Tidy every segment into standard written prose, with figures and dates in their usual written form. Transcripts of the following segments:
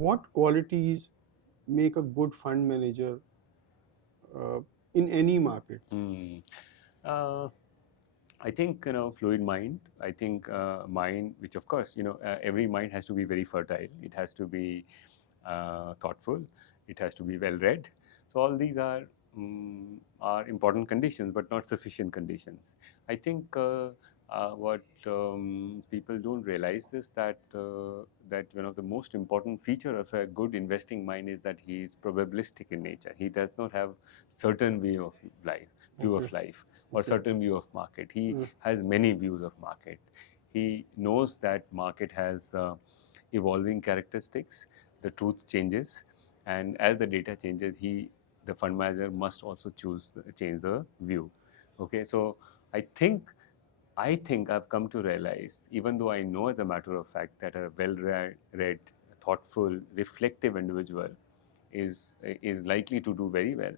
What qualities make a good fund manager uh, in any market? Hmm. Uh, I think fluid mind. I think mind, which of course every mind has to be very fertile. It has to be thoughtful. It has to be well read. So all these are important conditions, but not sufficient conditions. I think what people don't realize is that one of the most important feature of a good investing mind is that he is probabilistic in nature. He does not have certain view Okay. of life or Okay. certain view of market. He Uh, has many views of market. He knows that market has evolving characteristics. The truth changes, and as the data changes, the fund manager must also change the view. Okay, so I think I think I've come to realize, even though I know as a matter of fact that a well-read, thoughtful, reflective individual is likely to do very well.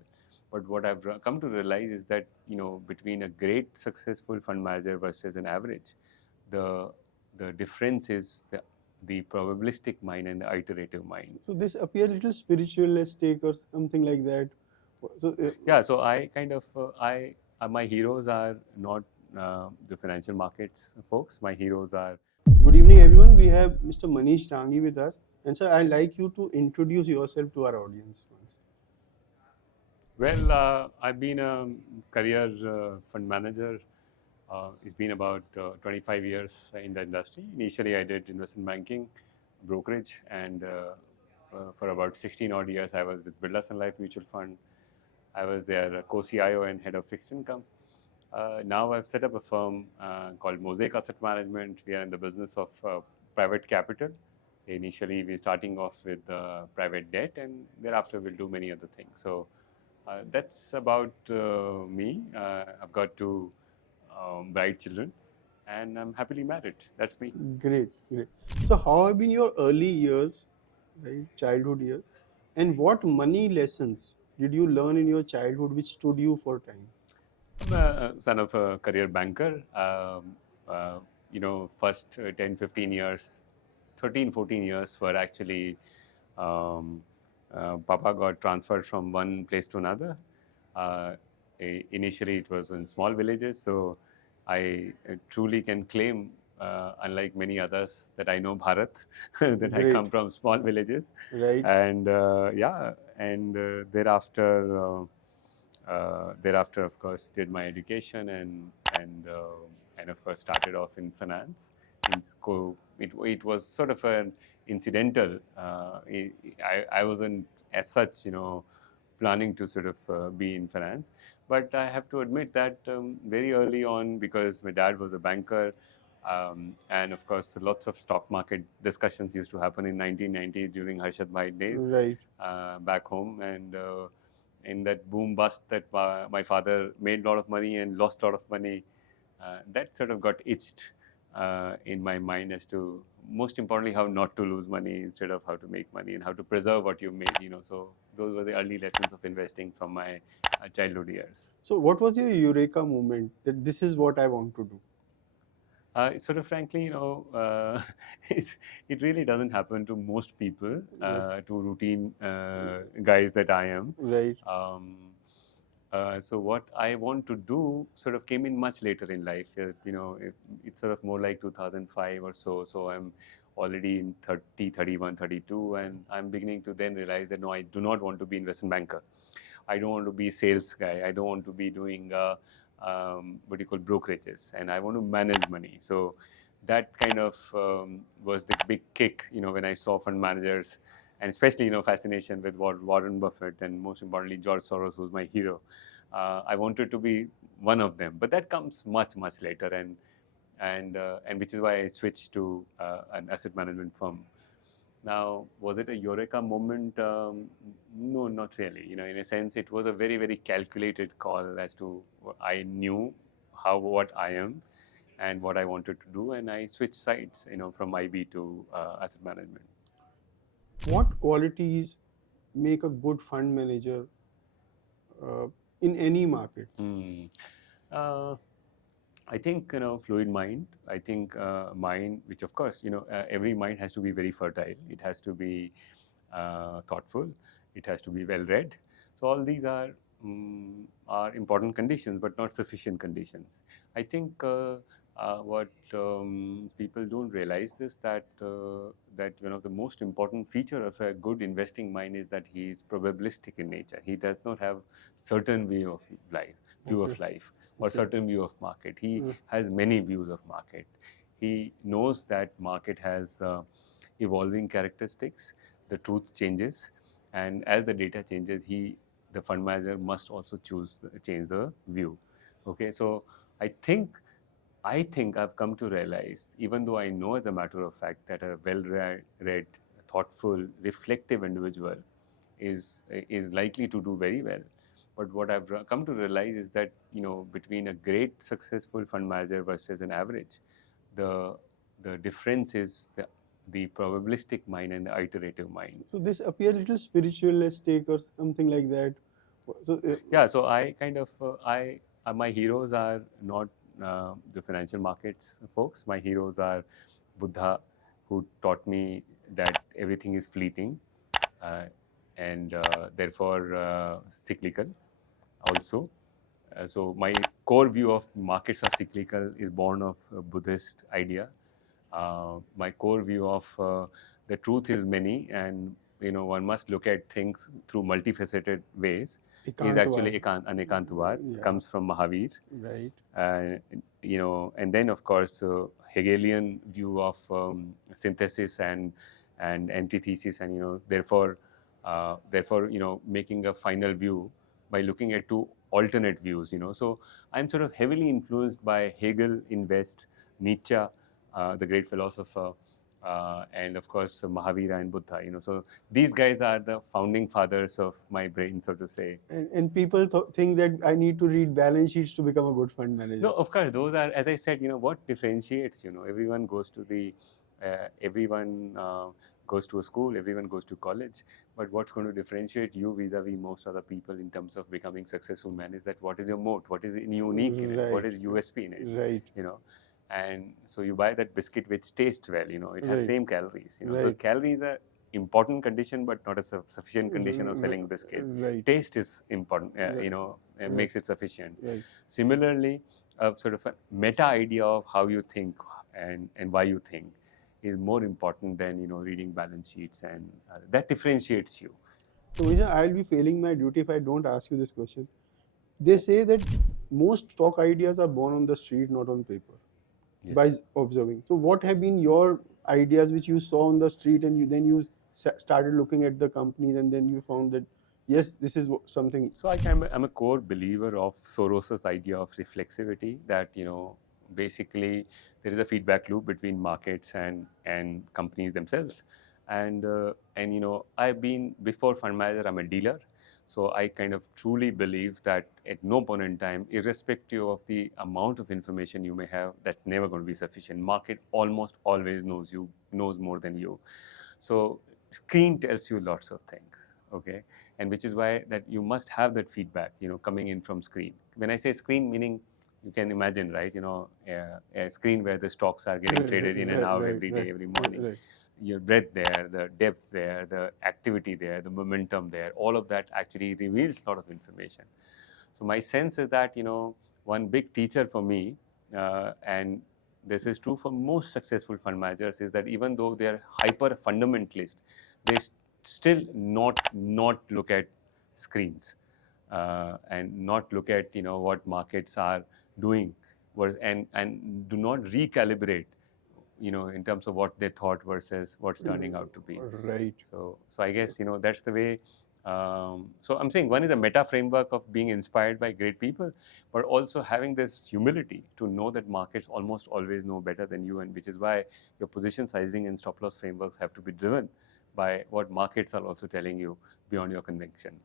But what I've come to realize is that between a great successful fund manager versus an average, the the difference is the probabilistic mind and the iterative mind. so this appear a little spiritualistic or something like that. So Yeah, so I kind of I my heroes are not the financial markets folks. My heroes are good evening, everyone. We have Mr. Manish Rangi with us, and sir, I'd like you to introduce yourself to our audience once. well. I've been a career fund manager. It's been about 25 years in the industry. Initially, I did investment banking, brokerage, and for about 16 odd years, I was with Birla Sun Life Mutual Fund. I was their co-CIO and head of fixed income. Now I've set up a firm called Mosaic Asset Management. We are in the business of private capital. Initially, we're starting off with private debt, and thereafter we'll do many other things. So that's about me. I've got two bright children, and I'm happily married. That's me. Great, great. So, how have been your early years, right, childhood years, and what money lessons did you learn in your childhood which stood you for time? I'm a son of a career banker. First 10, 15 years, 13, 14 years were actually um, Papa got transferred from one place to another. Uh, Initially, it was in small villages, so I truly can claim, unlike many others, that I know Bharat, that I come Great, from small villages, right? and yeah, and thereafter, of course, did my education and of course started off in finance. It was sort of an incidental. I wasn't as such, planning to sort of be in finance. But I have to admit that very early on, because my dad was a banker, and of course, lots of stock market discussions used to happen in 1990s during Harshad Bhai days Right. back home, and in that boom bust that my father made a lot of money and lost a lot of money, that sort of got itched in my mind as to most importantly how not to lose money instead of how to make money and how to preserve what you made. So those were the early lessons of investing from my childhood years. So, what was your eureka moment that this is what I want to do? Sort of frankly, it really doesn't happen to most people, to routine guys that I am. Right. Um, so what I want to do sort of came in much later in life. It's sort of more like 2005 or so. So I'm already in 30, 31, 32, and I'm beginning to then realize that no, I do not want to be investment banker. I don't want to be sales guy. I don't want to be doing what you call brokerages, and I want to manage money. So that kind of was the big kick, when I saw fund managers, and especially fascination with Warren Buffett and most importantly George Soros, who's my hero. I wanted to be one of them, but that comes much later, and which is why I switched to an asset management firm. Now, was it a eureka moment? No, not really. In a sense, it was a very calculated call as to I knew what I am and what I wanted to do, and I switched sides, from IB to asset management. What qualities make a good fund manager uh, in any market? Hmm. Uh, I think fluid mind. I think mind, which of course every mind has to be very fertile. It has to be thoughtful. It has to be well read. So all these are important conditions, but not sufficient conditions. I think what people don't realize is that that one of the most important feature of a good investing mind is that he is probabilistic in nature. He does not have certain view Okay. of life, or Okay. certain view of market. He Mm. has many views of market. He knows that market has evolving characteristics. The truth changes, and as the data changes, the fund manager must also change the view. Okay, so I think I think I've come to realize, even though I know as a matter of fact that a well-read, thoughtful, reflective individual is likely to do very well. But what I've come to realize is that, between a great successful fund manager versus an average, the the difference is the probabilistic mind and the iterative mind. So this appear a little spiritualistic or something like that. So Yeah, so I kind of I my heroes are not the financial markets folks. My heroes are Buddha, who taught me that everything is fleeting, uh, and therefore cyclical also. So my core view of markets are cyclical is born of a Buddhist idea. My core view of the truth is many, and one must look at things through multifaceted ways. Is Ekantwad. actually Ekantavad, Yeah. comes from Mahavir, Right. uh, and then of course Hegelian view of synthesis and antithesis, and therefore making a final view by looking at two alternate views. So I'm sort of heavily influenced by Hegel in West, Nietzsche, the great philosopher, and of course Mahavira and Buddha. So these guys are the founding fathers of my brain, so to say. And people think that I need to read balance sheets to become a good fund No, manager. of course, those are, as I said, what differentiates, everyone goes to a school, everyone goes to college, but what's going to differentiate you vis-a-vis most other people in terms of becoming successful man is that what is your moat, what is unique in it, what Right. is USP in it, Right. you know. And so you buy that biscuit which tastes well, it has Right. same calories, so Right. calories are important condition but not a sufficient condition of selling biscuit. Right. Taste is important, Right. Right. makes it sufficient. Right. Similarly, a sort of a meta idea of how you think and why you think is more important than reading balance sheets, and that differentiates you. So, Vijay, I'll be failing my duty if I don't ask you this question. They say that most stock ideas are born on the street, not on paper, Yes. by observing. So, what have been your ideas which you saw on the street, and then you started looking at the companies, and then you found that yes, this is something. So I'm a core believer of Soros's idea of reflexivity, that basically there is a feedback loop between markets and companies themselves, and I've been, before fund manager, I'm a dealer, so I kind of truly believe that at no point in time, irrespective of the amount of information you may have, that's never going to be sufficient. Market almost always knows more than you. So screen tells you lots of things, okay, and which is why that you must have that feedback, coming in from screen. When I say screen, meaning you can imagine, right, a screen where the stocks are getting traded in and Right, out right, every right, day, every morning. right. Your breadth there, the depth there, the activity there, the momentum there, all of that actually reveals a lot of information. So my sense is that one big teacher for me, and this is true for most successful fund managers, is that even though they are hyper fundamentalist, they still not look at screens, and not look at what markets are doing, and do not recalibrate in terms of what they thought versus what's turning out to be. Right. So I guess that's the way. So I'm saying one is a meta framework of being inspired by great people, but also having this humility to know that markets almost always know better than you, and which is why your position sizing and stop loss frameworks have to be driven by what markets are also telling you beyond your conviction.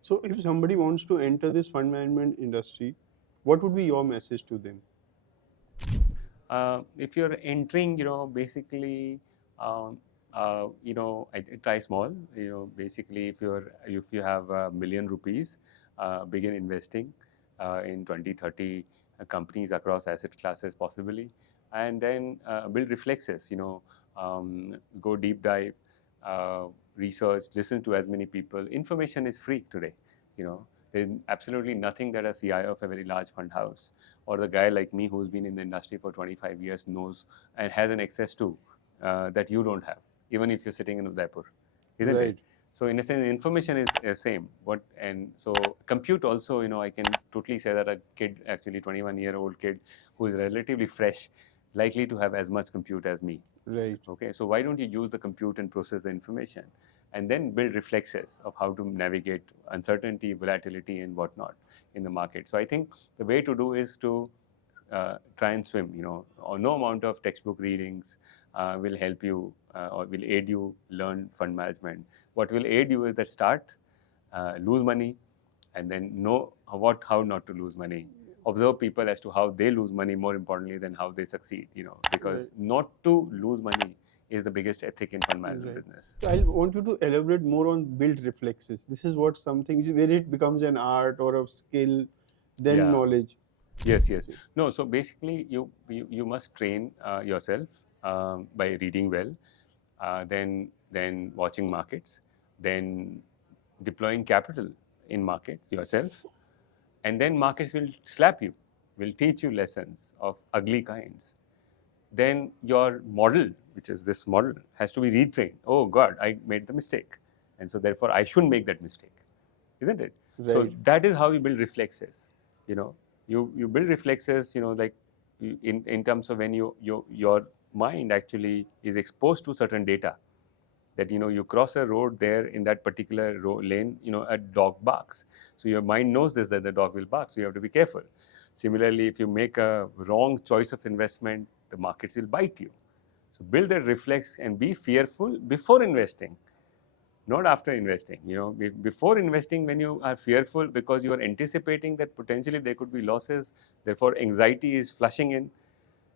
So, if somebody wants to enter this fund management industry, what would be your message to them? If you're entering, basically, I try small. Basically, if you have ₹1 million, begin investing in 20, 30 companies across asset classes, possibly, and then build reflexes. Go deep dive. research, listen to as many people. Information is free today. You know, there's absolutely nothing that a CIO of a very large fund house or the guy like me who's been in the industry for 25 years knows and has an access to that you don't have, even if you're sitting in Udaipur, isn't it? Right. So in a sense, information is same. And so compute also, you know, I can totally say that a kid, actually 21-year-old kid who is relatively fresh, likely to have as much compute as me. Right. Okay, so why don't you use the compute and process the information, and then build reflexes of how to navigate uncertainty, volatility, and whatnot in the market. So I think the way to do is to try and swim. You know, or no amount of textbook readings will help you or will aid you learn fund management. What will aid you is that start, lose money, and then know how not to lose money. Observe people as to how they lose money, more importantly than how they succeed. You know, Right. because not to lose money is the biggest ethic in fund management Right. business. So I want you to elaborate more on build reflexes. This is what something where it becomes an art or a skill, then Yeah. knowledge. Yes, yes. So, No, so basically, you must train yourself by reading well, then watching markets, then deploying capital in markets yourself, and then markets will slap you, will teach you lessons of ugly kinds. Then your model, which is this model, has to be retrained. Oh God, I made the mistake, and so therefore I shouldn't make that mistake, isn't it? So right. that is how you build reflexes. You know, you build reflexes. You know, like in terms of when your mind actually is exposed to certain data, that you know you cross a road there in that particular lane, you know a dog barks, so your mind knows this, that the dog will bark, so you have to be careful. Similarly, if you make a wrong choice of investment, the markets will bite you. So build that reflex and be fearful before investing, not after investing. You know, before investing, when you are fearful because you are anticipating that potentially there could be losses, therefore anxiety is flushing in,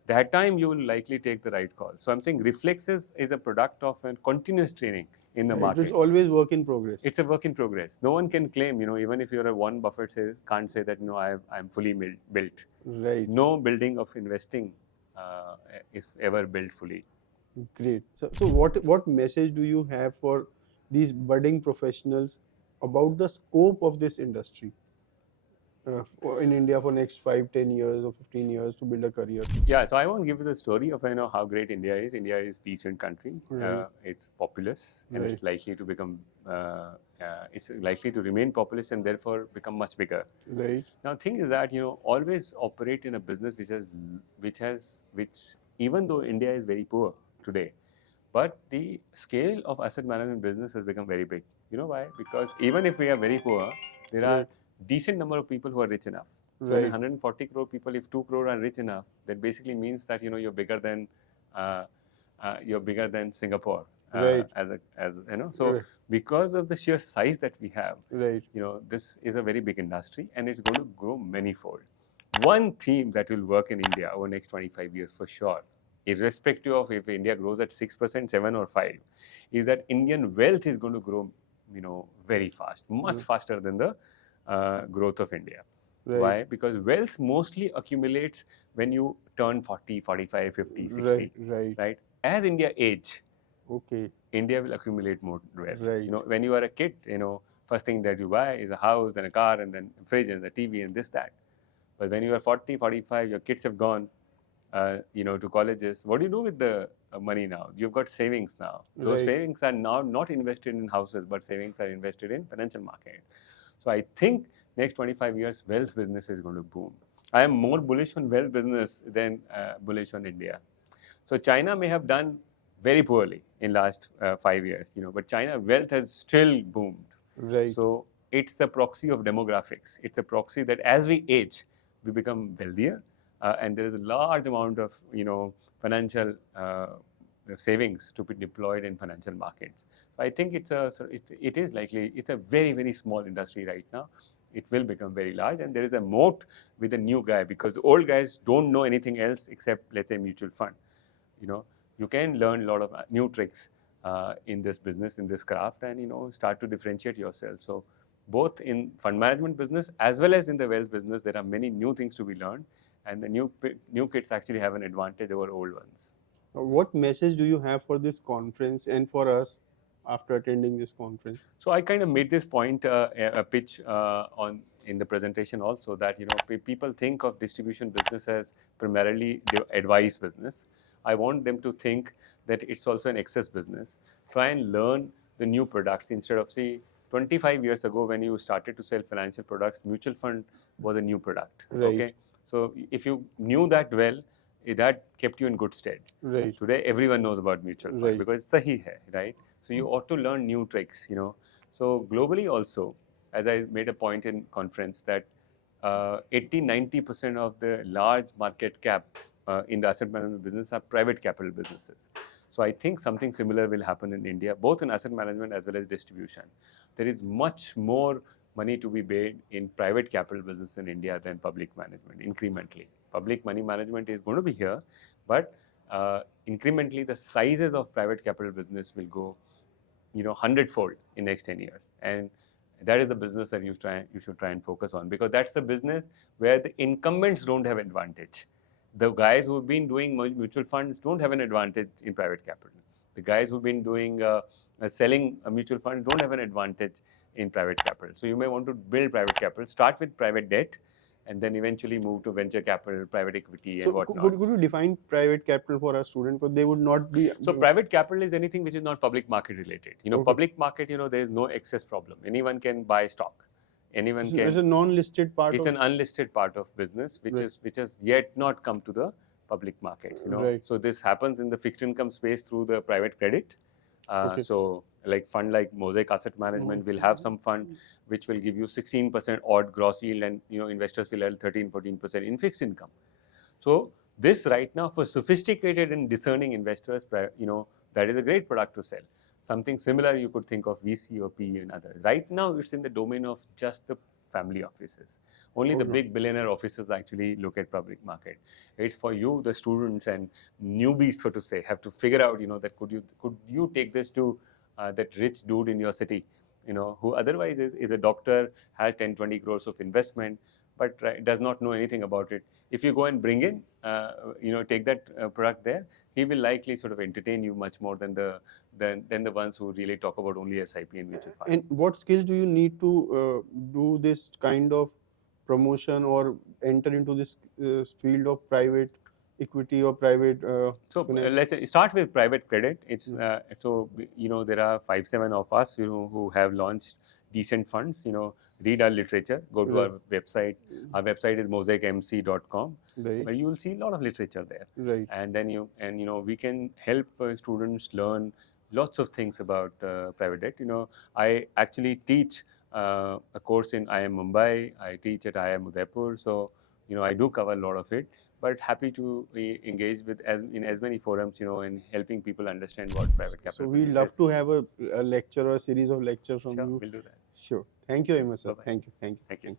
that time you will likely take the right call. So I'm saying reflexes is a product of a continuous training in the Right. It's market. always work in progress. It's a work in progress. No one can claim, you know, even if you're a Warren Buffett, can't say that, no, I'm fully built. Right. No building of investing is ever built fully. Great. So what message do you have for these budding professionals about the scope of this industry in India for next 5, 10 years or 15 years to build a career? Yeah, so I won't give you the story of, you know, how great India is. India is a decent country. Right. It's populous, and Right. it's likely to become, it's likely to remain populous and therefore become much bigger. Right. Now, the thing is that, you know, always operate in a business which even though India is very poor today, but the scale of asset management business has become very big. You know why? Because even if we are very poor, there are Right. decent number of people who are rich enough. So in Right. 140 crore people, if 2 crore are rich enough, that basically means that, you know, uh, you're bigger than Singapore. Right. As you know, so Right. because of the sheer size that we have, Right. you know, this is a very big industry and it's going to grow manyfold. One theme that will work in India over the next 25 years for sure, irrespective of if India grows at 6%, 7 or 5, is that Indian wealth is going to grow, you know, very fast, much faster than the growth of India. Right. Why? Because wealth mostly accumulates when you turn 40, 45, 50, Right. 60, Right. right? As India age, Okay. India will accumulate more wealth. You Right. know, when you are a kid, you know, first thing that you buy is a house, then a car, and then a fridge, and the TV, and this, that. But when you are 40, 45, your kids have gone, you know, to colleges. What do you do with the money now? You've got savings now. Those Right. savings are now not invested in houses, but savings are invested in financial market. So I think next 25 years, wealth business is going to boom. I am more bullish on wealth business than bullish on India. So China may have done very poorly in last 5 years, you know, but China wealth has still boomed. Right. So it's the proxy of demographics. It's a proxy that as we age, we become wealthier, and there is a large amount of, you know, financial savings to be deployed in financial markets. So I think it is likely, it's a very, very small industry right now. It will become very large, and there is a moat with a new guy, because the old guys don't know anything else except, let's say, mutual fund. You know, you can learn a lot of new tricks in this business, in this craft, and, you know, start to differentiate yourself. So both in fund management business as well as in the wealth business, there are many new things to be learned, and the new kids actually have an advantage over old ones. What message do you have for this conference and for us after attending this conference? So I kind of made this point, a pitch on in the presentation also, that people think of distribution business as primarily the advice business. I want them to think that it's also an access business. Try and learn the new products instead of, say, 25 years ago when you started to sell financial products, mutual fund was a new product. Right. Okay, so if you knew that well, that kept you in good stead. Right. Today everyone knows about mutual fund Right. because it's sahi hai, right? So you ought to learn new tricks, So globally also, as I made a point in conference, that 80-90% of the large market cap in the asset management business are private capital businesses. So I think something similar will happen in India, both in asset management as well as distribution. There is much more money to be made in private capital business in India than public management, incrementally. Public money management is going to be here, but incrementally the sizes of private capital business will go 100-fold in next 10 years, and that is the business that you should try and focus on, because that's the business where the incumbents don't have advantage. The guys who've been doing mutual funds don't have an advantage in private capital. The guys who've been doing selling a mutual fund don't have an advantage in private capital. So you may want to build private capital, start with private debt, and then eventually move to venture capital, private equity, So and whatnot. could you define private capital for a student? Because they would not be. So private capital is anything which is not public market related. Okay. Public market, there is no excess problem. Anyone can buy stock. Anyone can. It's a non-listed part. It's an unlisted part of business, which Right. is which has yet not come to the public markets. Right. So this happens in the fixed income space through the private credit. Okay. So like fund like Mosaic Asset Management will have some fund which will give you 16% odd gross yield, and investors will have 13-14% in fixed income. So this right now, for sophisticated and discerning investors, that is a great product to sell. Something similar you could think of VC or PE and others. Right now it's in the domain of just the family offices. Only the big billionaire offices actually look at public market. It's for you, the students and newbies, so to say, have to figure out, that could you take this to that rich dude in your city, who otherwise is a doctor, has 10-20 crores of investment, but does not know anything about it. If you go and bring in, take that product there, he will likely sort of entertain you much more than the ones who really talk about only SIP and mutual fund. And what skills do you need to do this kind of promotion or enter into this field of private equity or private? So let's start with private credit. It's so there are 5-7 of us who have launched decent funds. Read our literature. Go to our website. Our website is mosaicmc.com. Right. But you will see a lot of literature there. Right. And then we can help students learn lots of things about private debt. I actually teach a course in IIM Mumbai. I teach at IIM Udaipur. So I do cover a lot of it. But happy to engage with in as many forums, in helping people understand what private capital. So we love to have a lecture or a series of lectures from Sure, you. we'll do that. Sure. Thank you very much, sir. Bye-bye. Thank you. Thank you.